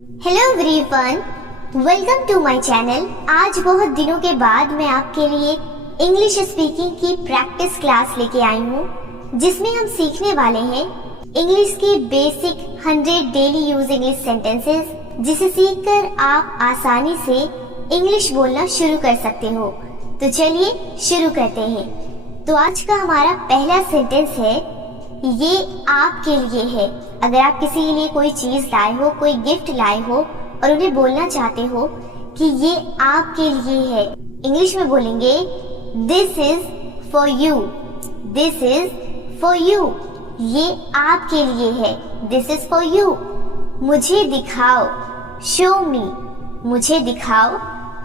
Hello everyone, welcome to my channel. आज बहुत दिनों के बाद मैं आपके लिए इंग्लिश स्पीकिंग की प्रैक्टिस क्लास लेके आई हूँ, जिसमें हम सीखने वाले हैं इंग्लिश के basic 100 daily use English sentences, जिसे सीखकर आप आसानी से इंग्लिश बोलना शुरू कर सकते हो। तो चलिए शुरू करते हैं। तो आज का हमारा पहला सेंटेंस है, ये आपके लिए है। अगर आप किसी के लिए कोई चीज लाए हो, कोई गिफ्ट लाए हो और उन्हें बोलना चाहते हो कि ये आपके लिए है, इंग्लिश में बोलेंगे this is for you. This is for you. ये आपके लिए है। This is for you. मुझे दिखाओ, शो मी। मुझे दिखाओ,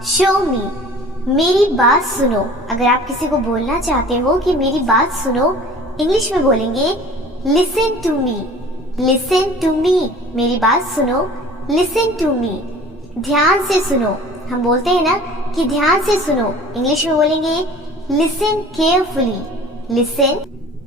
शो मी। मेरी बात सुनो। अगर आप किसी को बोलना चाहते हो कि मेरी बात सुनो, इंग्लिश में बोलेंगे listen to me. Listen to me. मेरी बात सुनो, लिसन टू मी। ध्यान से सुनो। हम बोलते हैं ना कि ध्यान से सुनो, इंग्लिश में बोलेंगे लिसन केयरफुली। Listen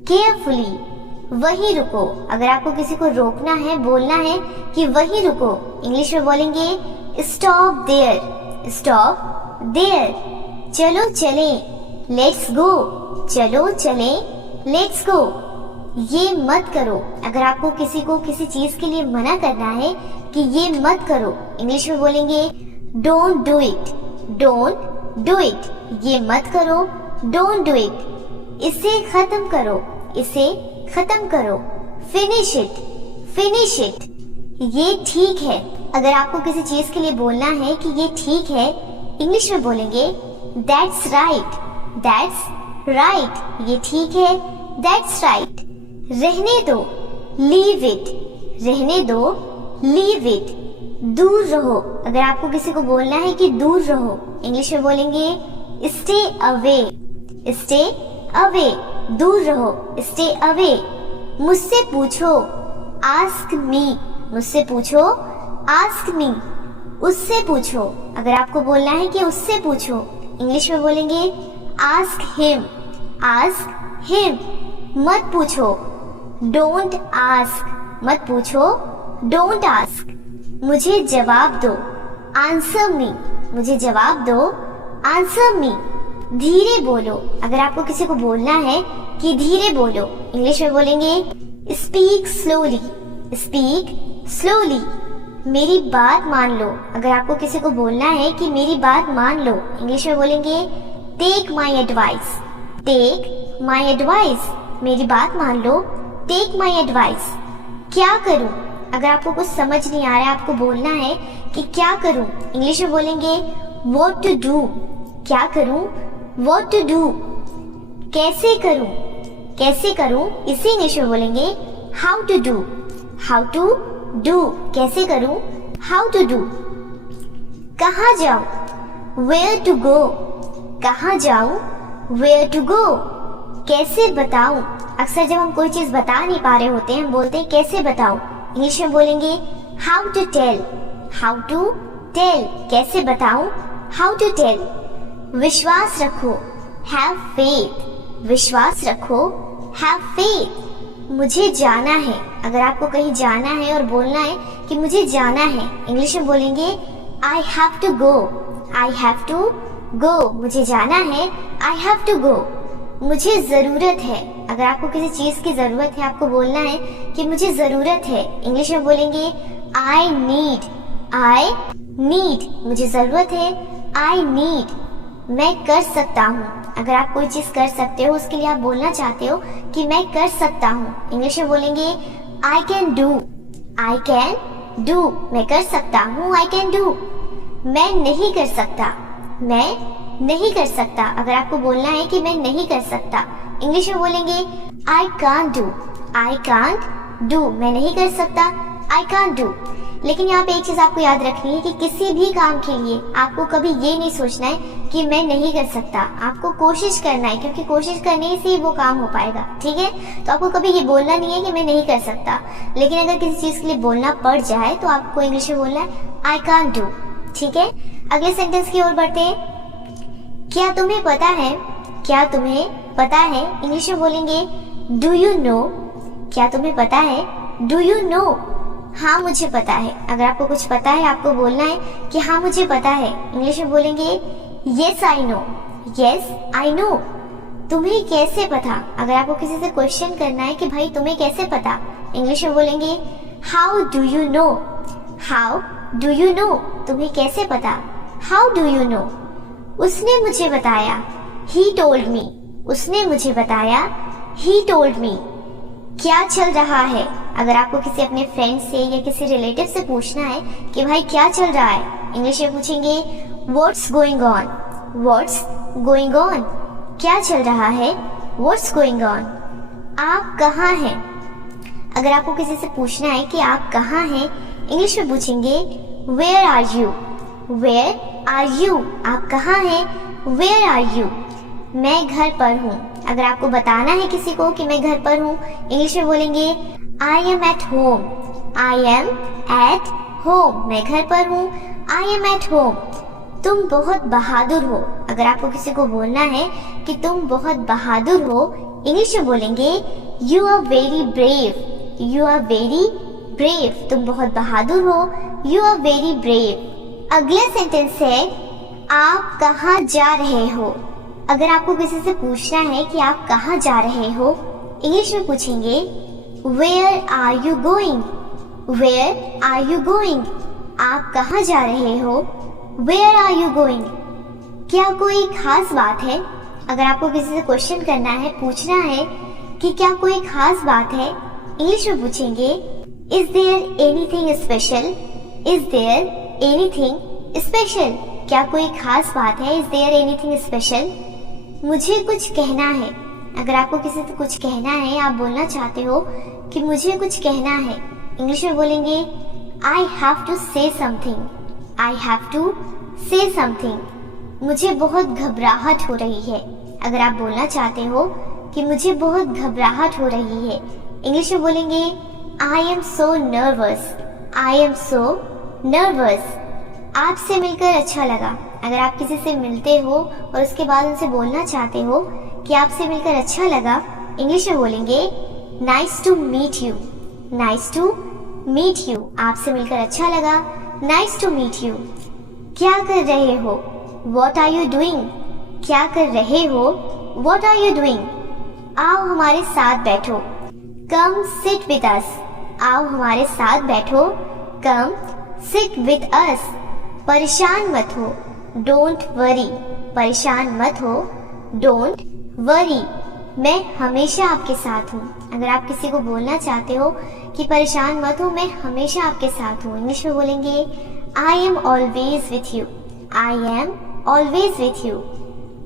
carefully. वहीं रुको। अगर आपको किसी को रोकना है, बोलना है कि वहीं रुको, इंग्लिश में बोलेंगे स्टॉप देयर। Stop there. चलो चलें, लेट्स गो। चलो चलें, लेट्स गो। ये मत करो। अगर आपको किसी को किसी चीज के लिए मना करना है कि ये मत करो, इंग्लिश में बोलेंगे don't do it. Don't do it. ये मत करो, डोंट डू इट। इसे खत्म करो। इसे खत्म करो। Finish it. Finish it. ये ठीक है। अगर आपको किसी चीज के लिए बोलना है कि ये ठीक है, इंग्लिश में बोलेंगे दैट्स राइट। That's right. ये ठीक है, दैट्स राइट। रहने दो, लीव इट। रहने दो, लीव इट। दूर रहो। अगर आपको किसी को बोलना है कि दूर रहो, इंग्लिश में बोलेंगे स्टे अवे। Stay away. दूर रहो, स्टे अवे। मुझसे पूछो, आस्क मी। मुझसे पूछो, आस्क मी। उससे पूछो। अगर आपको बोलना है कि उससे पूछो, इंग्लिश में बोलेंगे आस्क हिम। Ask him. मत पूछो, डोंट आस्क। मत पूछो, डोंट आस्क। मुझे जवाब दो, आंसर मी। मुझे जवाब दो, आंसर मी। धीरे बोलो। अगर आपको किसी को बोलना है कि धीरे बोलो, इंग्लिश में बोलेंगे स्पीक स्लोली। Speak slowly. मेरी बात मान लो। अगर आपको किसी को बोलना है कि मेरी बात मान लो, इंग्लिश में बोलेंगे take my advice. Take my advice. मेरी बात मान लो, टेक माई एडवाइस। क्या करूं? अगर आपको कुछ समझ नहीं आ रहा है, आपको बोलना है कि क्या करूं, इंग्लिश में बोलेंगे व्हाट टू डू। क्या करूं? What to do. कैसे करूं? कैसे करूं, इसी इंग्लिश में बोलेंगे how to do. How to do. कैसे करूं, हाउ टू डू। कहाँ जाऊं, वेयर टू गो। कहाँ जाऊं, वेयर टू गो। कैसे बताऊं? अक्सर जब हम कोई चीज बता नहीं पा रहे होते हैं, हम बोलते हैं कैसे बताऊं, इंग्लिश में बोलेंगे how to tell. How to tell. कैसे बताऊं, हाउ टू टेल। विश्वास रखो, हैव फेथ। विश्वास रखो, हैव फेथ। मुझे जाना है। अगर आपको कहीं जाना है और बोलना है कि मुझे जाना है, इंग्लिश में बोलेंगे I have to go. I have to go. मुझे जाना है, आई हैव टू गो। मुझे जरूरत है। अगर आपको किसी चीज की जरूरत है, आपको बोलना है कि मुझे जरूरत है, इंग्लिश में बोलेंगे आई नीड। I need. मुझे जरूरत है, आई नीड। मैं कर सकता हूँ। अगर आप कोई चीज कर सकते हो, उसके लिए आप बोलना चाहते हो कि मैं कर सकता हूँ, इंग्लिश में बोलेंगे I can do. I can do. मैं कर सकता हूँ, आई कैन डू। मैं नहीं कर सकता। मैं नहीं कर सकता। अगर आपको बोलना है कि मैं नहीं कर सकता, इंग्लिश में बोलेंगे I can't do. I can't do. मैं नहीं कर सकता, आई कांट डू। लेकिन यहाँ पे एक चीज आपको याद रखनी है कि किसी भी काम के लिए आपको कभी ये नहीं सोचना है कि मैं नहीं कर सकता। आपको कोशिश करना है, क्योंकि कोशिश करने से ही वो काम हो पाएगा। ठीक है, तो आपको कभी ये बोलना नहीं है कि मैं नहीं कर सकता। लेकिन अगर किसी चीज के लिए बोलना पड़ जाए तो आपको इंग्लिश में बोलना है आई कांट डू। ठीक है, अगले सेंटेंस की ओर बढ़ते हैं। क्या तुम्हें पता है? क्या तुम्हें पता है, इंग्लिश में बोलेंगे डू यू नो। क्या तुम्हें पता है? Do you no. हाँ मुझे पता है। अगर आपको कुछ पता है आपको बोलना है कि हाँ मुझे पता है। इंग्लिश में बोलेंगे yes I know, yes I know. तुम्हें कैसे पता? अगर आपको किसी से क्वेश्चन करना है कि भाई तुम्हें कैसे पता, इंग्लिश में बोलेंगे how do you no, how do you no. तुम्हें कैसे पता? How do you no. उसने मुझे बताया, ही टोल्ड मी। उसने मुझे बताया, ही टोल्ड मी। क्या चल रहा है? अगर आपको किसी अपने फ्रेंड से या किसी रिलेटिव से पूछना है कि भाई क्या चल रहा है, इंग्लिश में पूछेंगे what's going on, what's going on. क्या चल रहा है? What's going on. आप कहाँ हैं? अगर आपको किसी से पूछना है कि आप कहाँ हैं, इंग्लिश में पूछेंगे where are you, where are you. आप कहाँ हैं? Where are you. मैं घर पर हूँ। अगर आपको बताना है किसी को कि मैं घर पर हूँ, इंग्लिश में बोलेंगे I am at home, I am at home. मैं घर पर हूँ, आई एम एट होम। तुम बहुत बहादुर हो। अगर आपको किसी को बोलना है कि तुम बहुत बहादुर हो, इंग्लिश में बोलेंगे you are very brave, you are very brave. तुम बहुत बहादुर हो, यू आर वेरी ब्रेव। अगला सेंटेंस है आप कहाँ जा रहे हो। अगर आपको किसी से पूछना है कि आप कहाँ जा रहे हो, इंग्लिश में पूछेंगे where are you going, where are you going. आप कहाँ जा रहे हो? Where are you going. क्या कोई खास बात है? अगर आपको किसी से क्वेश्चन करना है, पूछना है कि क्या कोई खास बात है, इंग्लिश में पूछेंगे is there anything special, is there anything special. क्या कोई खास बात है? Is there anything special. मुझे कुछ कहना है। अगर आपको किसी से कुछ कहना है, आप बोलना चाहते हो कि मुझे कुछ कहना है, इंग्लिश में बोलेंगे I have to say something, I have to say something. मुझे बहुत घबराहट हो रही है। अगर आप बोलना चाहते हो कि मुझे बहुत घबराहट हो रही है, इंग्लिश में बोलेंगे I am so nervous, I am so nervous. आपसे मिलकर अच्छा लगा। अगर आप किसी से मिलते हो और उसके बाद उनसे बोलना चाहते हो कि आपसे मिलकर अच्छा लगा, इंग्लिश में बोलेंगे nice to meet you, nice to meet you. आपसे मिलकर अच्छा लगा, नाइस टू मीट यू। क्या कर रहे हो? What are you doing. क्या कर रहे हो? What are you doing. आओ हमारे साथ बैठो, कम सिट विद अस। आओ हमारे साथ बैठो, कम सिट विद अस। परेशान मत हो, डोंट वरी। परेशान मत हो, डोंट वरी। मैं हमेशा आपके साथ हूँ। अगर आप किसी को बोलना चाहते हो कि परेशान मत हो, मैं हमेशा आपके साथ हूँ, इंग्लिश में बोलेंगे I am always with you, I am always with you.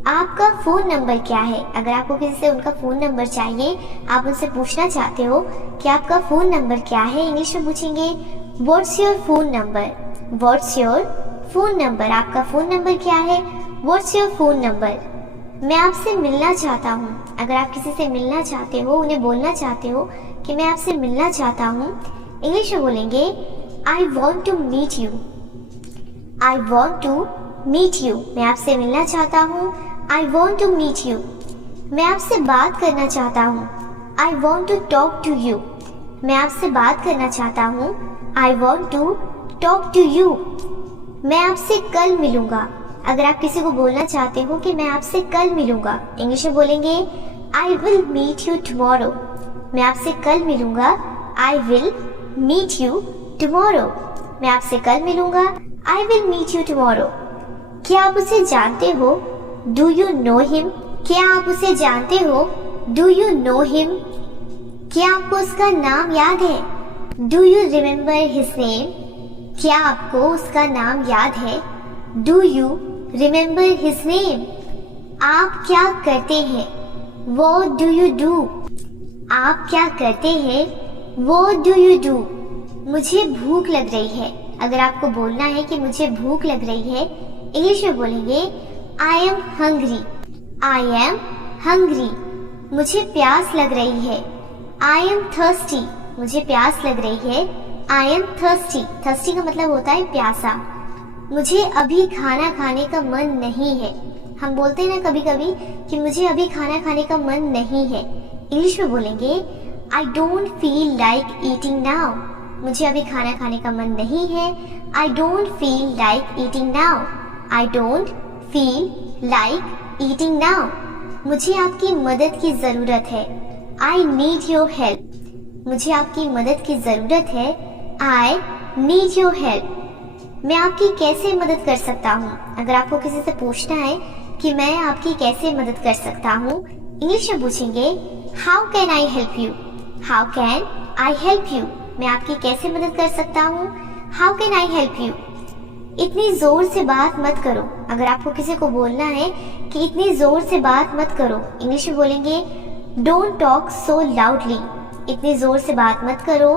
आपका फोन नंबर क्या है? अगर आपको किसी से उनका फोन नंबर चाहिए, आप उनसे पूछना चाहते हो कि आपका फोन नंबर क्या है, इंग्लिश में पूछेंगे what's your phone number, what's your phone number. आपका फोन नंबर क्या है? What's your phone number. मैं आपसे मिलना चाहता हूँ। अगर आप किसी से मिलना चाहते हो, उन्हें बोलना चाहते हो कि मैं आपसे मिलना चाहता हूँ, इंग्लिश में बोलेंगे I want to meet you, I want to meet you. मैं आपसे मिलना चाहता हूँ, I want to meet you. मैं आपसे बात करना चाहता हूँ, I want to talk to you. मैं आपसे बात करना चाहता हूँ, I want to talk to you. मैं आपसे कल मिलूंगा। अगर आप किसी को बोलना चाहते हो कि मैं आपसे कल मिलूंगा, इंग्लिश में बोलेंगे I will meet you tomorrow. मैं आपसे कल मिलूंगा, I will meet you tomorrow. मैं आपसे कल मिलूंगा, I will meet you tomorrow. क्या आप उसे जानते हो? Do you know him. क्या आप उसे जानते हो? Do you know him. क्या आपको उसका नाम याद है? Do you remember his name. क्या आपको उसका नाम याद है? Do you remember his name. आप क्या करते हैं? What do you do? आप क्या करते हैं? What do you do? मुझे भूख लग रही है। अगर आपको बोलना है कि मुझे भूख लग रही है, इंग्लिश में बोलेंगे I am hungry, I am hungry। मुझे प्यास लग रही है, I am thirsty। मुझे प्यास लग रही है, I am thirsty। thirsty का मतलब होता है प्यासा। मुझे अभी खाना खाने का मन नहीं है। हम बोलते हैं ना कभी कभी कि मुझे अभी खाना खाने का मन नहीं है, इंग्लिश में बोलेंगे I don't feel like eating now, मुझे अभी खाना खाने का मन नहीं है। I don't feel like eating now. I don't feel like eating now. मुझे आपकी मदद की ज़रूरत है। I need your help. मुझे आपकी मदद की ज़रूरत है। I need your help. मैं आपकी कैसे मदद कर सकता हूँ? अगर आपको किसी से पूछना है कि मैं आपकी कैसे मदद कर सकता हूँ, इंग्लिश में पूछेंगे How can I help you? How can I help you? मैं आपकी कैसे मदद कर सकता हूँ? How can I help you? इतनी जोर से बात मत करो। अगर आपको किसी को बोलना है कि इतनी जोर से बात मत करो, इंग्लिश में बोलेंगे Don't talk so loudly. इतनी जोर से बात मत करो।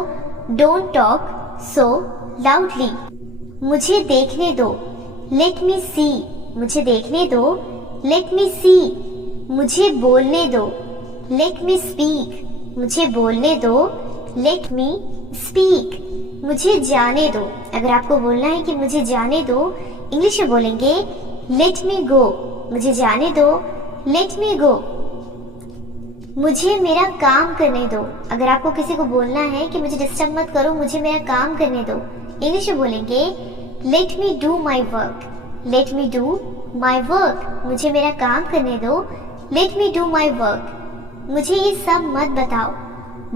Don't talk so loudly. मुझे देखने दो। Let me see. मुझे देखने दो। Let me see. मुझे बोलने दो। Let me speak. मुझे बोलने दो। Let me speak. मुझे जाने दो। अगर आपको बोलना है कि मुझे जाने दो, इंग्लिश में बोलेंगे Let me go. मुझे जाने दो। Let me go. मुझे मेरा काम करने दो। अगर आपको किसी को बोलना है कि मुझे डिस्टर्ब मत करो, मुझे मेरा काम करने दो, इंग्लिश में बोलेंगे Let me do my work. Let me do my work. मुझे मेरा काम करने दो। Let me do my work. मुझे ये सब मत बताओ।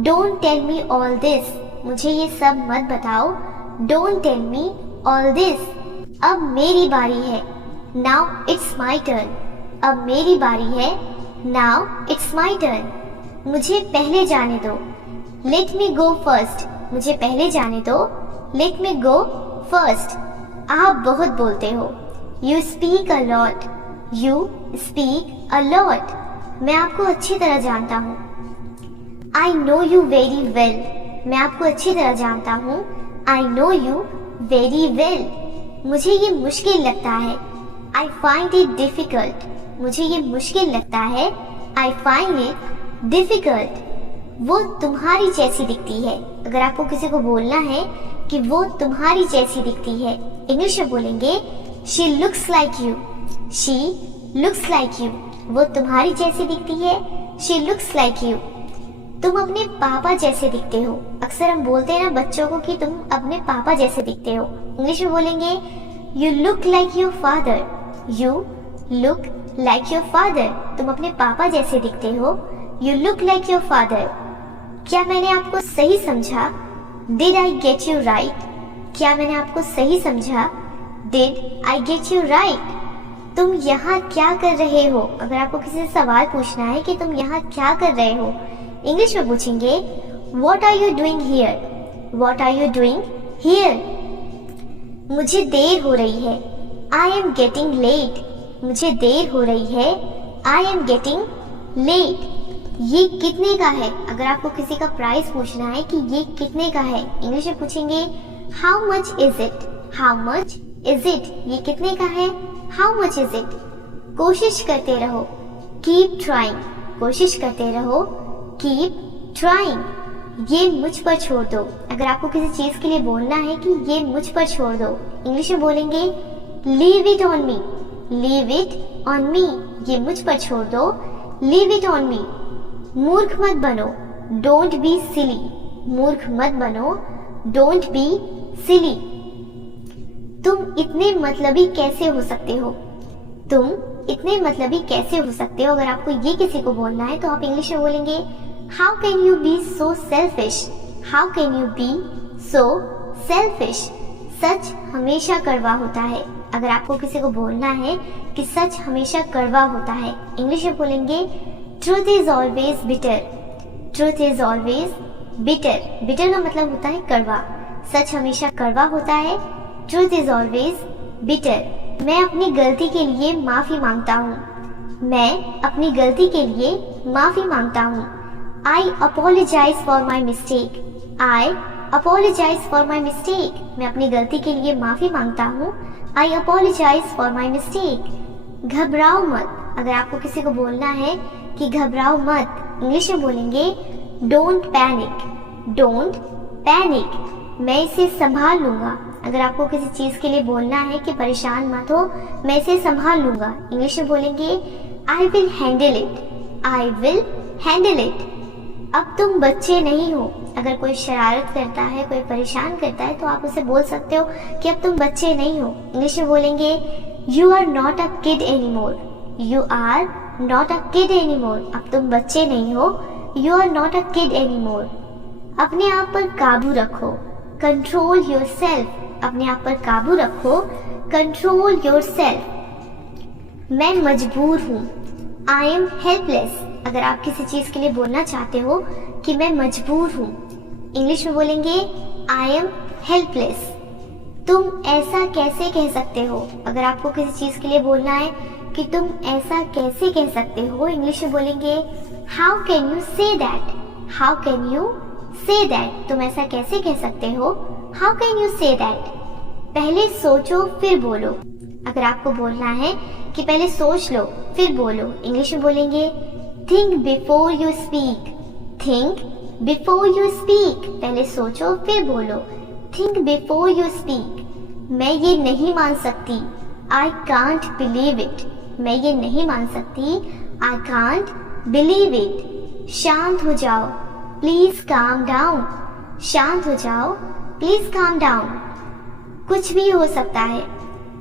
Don't tell me all this. मुझे ये सब मत बताओ। Don't tell me all this. अब मेरी बारी है। Now it's my turn. अब मेरी बारी है। Now it's my turn. मुझे पहले जाने दो। Let me go first. मुझे पहले जाने दो। Let me go first. आप बहुत बोलते हो। You speak a lot. You speak a lot. मैं आपको अच्छी तरह जानता हूँ। I know you very well. मैं आपको अच्छी तरह जानता हूँ। I know you very well. मुझे ये मुश्किल लगता है। I find it difficult. मुझे ये मुश्किल लगता है। I find it difficult. वो तुम्हारी जैसी दिखती है। अगर आपको किसी को बोलना है कि वो तुम्हारी जैसी दिखती है, इंग्लिश में बोलेंगे She looks like you. She looks like you. वो तुम्हारी जैसी दिखती है। She looks like you. तुम अपने पापा जैसे दिखते हो। अक्सर हम बोलते हैं ना बच्चों को कि तुम अपने पापा जैसे दिखते हो, इंग्लिश में बोलेंगे You look like your father. You look like your father. तुम अपने पापा जैसे दिखते हो। You look like your father. क्या मैंने आपको सही समझा? Did I get you right? क्या मैंने आपको सही समझा? Did I get you right? तुम यहाँ क्या कर रहे हो? अगर आपको किसी से सवाल पूछना है कि तुम यहाँ क्या कर रहे हो, इंग्लिश में पूछेंगे What are you doing here? What are you doing here? मुझे देर हो रही है। I am getting late. मुझे देर हो रही है। I am getting late. ये कितने का है? अगर आपको किसी का प्राइस पूछना है कि ये कितने का है, इंग्लिश में पूछेंगे How much is it? How much is it? ये कितने का है? How much is it? कोशिश करते रहो। Keep trying. कोशिश करते रहो। Keep trying. ये मुझ पर छोड़ दो। अगर आपको किसी चीज के लिए बोलना है कि ये मुझ पर छोड़ दो, इंग्लिश में बोलेंगे Leave it on me. Leave it on me. ये मुझ पर छोड़ दो। Leave it on me. मूर्ख मत बनो। Don't be silly. मूर्ख मत बनो। Don't be silly. तुम इतने मतलबी कैसे हो सकते हो? तुम इतने मतलबी कैसे हो सकते हो? अगर आपको ये किसी को बोलना है तो आप इंग्लिश में बोलेंगे How can you be so selfish? How can you be so selfish? सच हमेशा कड़वा होता है। अगर आपको किसी को बोलना है कि सच हमेशा कड़वा होता है, इंग्लिश में बोलेंगे Truth is always bitter. Truth is always bitter. Bitter का मतलब होता है कड़वा। सच हमेशा कड़वा होता है। Truth is always bitter. मैं अपनी गलती के लिए माफी मांगता हूँ। मैं अपनी गलती के लिए माफी मांगता हूँ। I apologize for my mistake. I apologize for my mistake. मैं अपनी गलती के लिए माफी मांगता हूँ। I apologize for my mistake. घबराओ मत। अगर आपको किसी को बोलना है कि घबराओ मत, इंग्लिश में बोलेंगे Don't panic. Don't panic. मैं इसे संभाल लूंगा। अगर आपको किसी चीज के लिए बोलना है कि परेशान मत हो, मैं इसे संभाल लूंगा, इंग्लिश में बोलेंगे I will handle it. I will handle it. अब तुम बच्चे नहीं हो, अगर कोई शरारत करता है, कोई परेशान करता है, तो आप उसे बोल सकते हो कि अब तुम बच्चे नहीं हो। इंग्लिश में बोलेंगे you are not a kid anymore. You are not a kid anymore. अब तुम बच्चे नहीं हो। You are not a kid anymore. अपने आप पर काबू रखो। Control yourself. अपने आप पर काबू रखो। Control yourself. मैं मजबूर हूँ। I am helpless. अगर आप किसी चीज के लिए बोलना चाहते हो कि मैं मजबूर हूँ, इंग्लिश में बोलेंगे आई एम हेल्पलेस। तुम ऐसा कैसे कह सकते हो। अगर आपको किसी चीज के लिए बोलना है कि तुम ऐसा कैसे कह सकते हो, इंग्लिश में बोलेंगे how can you say that. How can you say that. तुम ऐसा कैसे कह सकते हो, how can you say that. पहले सोचो फिर बोलो। अगर आपको बोलना है कि पहले सोच लो फिर बोलो, इंग्लिश में बोलेंगे think before you speak. Think before you speak. पहले सोचो फिर बोलो। Think before you speak. मैं ये नहीं मान सकती। I can't believe it. मैं ये नहीं मान सकती। I can't believe it. शांत हो जाओ। Please calm down. शांत हो जाओ। Please calm down. कुछ भी हो सकता है।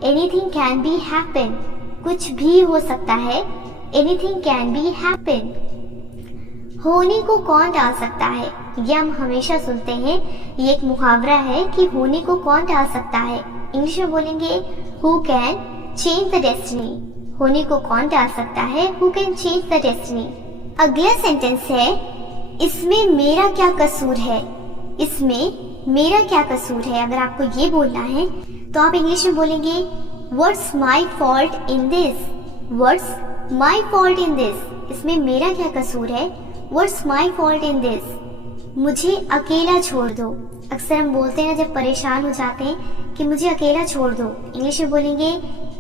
Anything can be happen. कुछ भी हो सकता है। Anything can be happen. होने को कौन टाल सकता है। ये हम हमेशा सुनते हैं। ये एक मुहावरा है कि होने को कौन टाल सकता है। इंग्लिश में बोलेंगे who can change the destiny. होने को कौन टाल सकता है। Who can change the destiny. अगला सेंटेंस है इसमें मेरा क्या कसूर है। इसमें मेरा क्या कसूर है। अगर आपको ये बोलना है तो आप इंग्लिश में बोलेंगे what's my fault in this. What's my fault in this. इसमें मेरा क्या कसूर है। What's my fault in this. मुझे अकेला छोड़ दो। अक्सर हम बोलते हैं जब परेशान हो जाते हैं कि मुझे अकेला छोड़ दो, इंग्लिश में बोलेंगे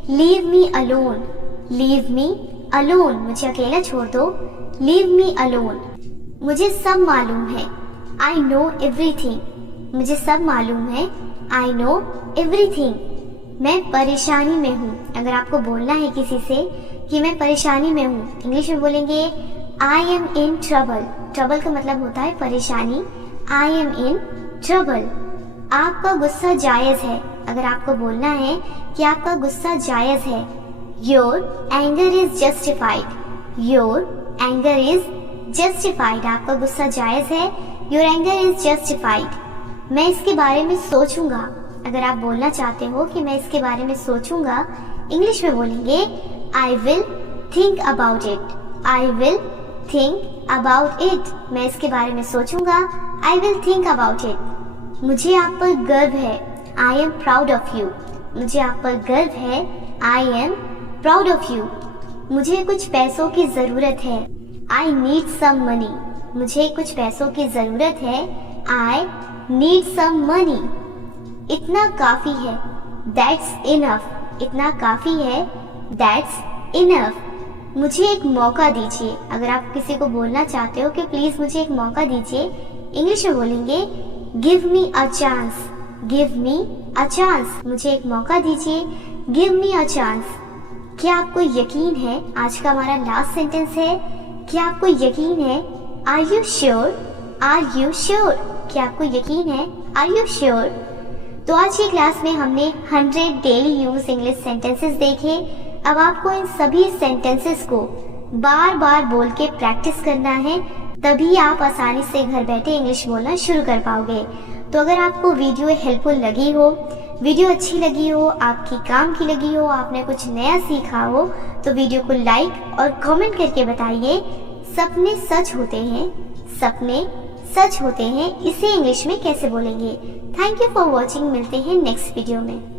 leave me alone. Leave me alone. मुझे अकेला छोड़ दो। Leave me alone. मुझे सब मालूम है। I know everything. मुझे सब मालूम है। I know everything. मैं परेशानी में हूँ। अगर आपको बोलना है किसी से कि मैं परेशानी में हूँ, इंग्लिश में बोलेंगे I am in trouble. Trouble का मतलब होता है परेशानी। I am in trouble. आपका गुस्सा जायज है। अगर आपको बोलना है कि आपका गुस्सा जायज है, your anger is justified. Your anger is justified. आपका गुस्सा जायज है। Your anger is justified. मैं इसके बारे में सोचूंगा। अगर आप बोलना चाहते हो कि मैं इसके बारे में सोचूंगा, इंग्लिश में बोलेंगे I will think about it. I will think about it. मैं इसके बारे में सोचूंगा। I will think about it. मुझे आप पर गर्व है। I am proud of you. मुझे आप पर गर्व है। I am proud of you. मुझे कुछ पैसों की जरूरत है। I need some money. मुझे कुछ पैसों की जरूरत है। I need some money. इतना काफी है। That's enough. इतना काफी है। That's enough. मुझे एक मौका दीजिए। अगर आप किसी को बोलना चाहते हो कि प्लीज मुझे एक मौका दीजिए, इंग्लिश में बोलेंगे give me a chance. Give me a chance. मुझे एक मौका दीजिए। Give me a chance. क्या आपको यकीन है। आज का हमारा लास्ट सेंटेंस है, क्या आपको यकीन है। Are you sure. Are you sure. क्या आपको यकीन है। Are you sure. तो आज की क्लास में हमने 100 डेली यूज इंग्लिश सेंटेंसेस देखे। अब आपको इन सभी सेंटेंसेस को बार बार बोल के प्रैक्टिस करना है, तभी आप आसानी से घर बैठे इंग्लिश बोलना शुरू कर पाओगे। तो अगर आपको वीडियो हेल्पफुल लगी हो, वीडियो अच्छी लगी हो, आपकी काम की लगी हो, आपने कुछ नया सीखा हो, तो वीडियो को लाइक और कमेंट करके बताइए। सपने सच होते हैं। सपने सच होते हैं। इसे इंग्लिश में कैसे बोलेंगे। Thank you for watching. मिलते हैं नेक्स्ट वीडियो में।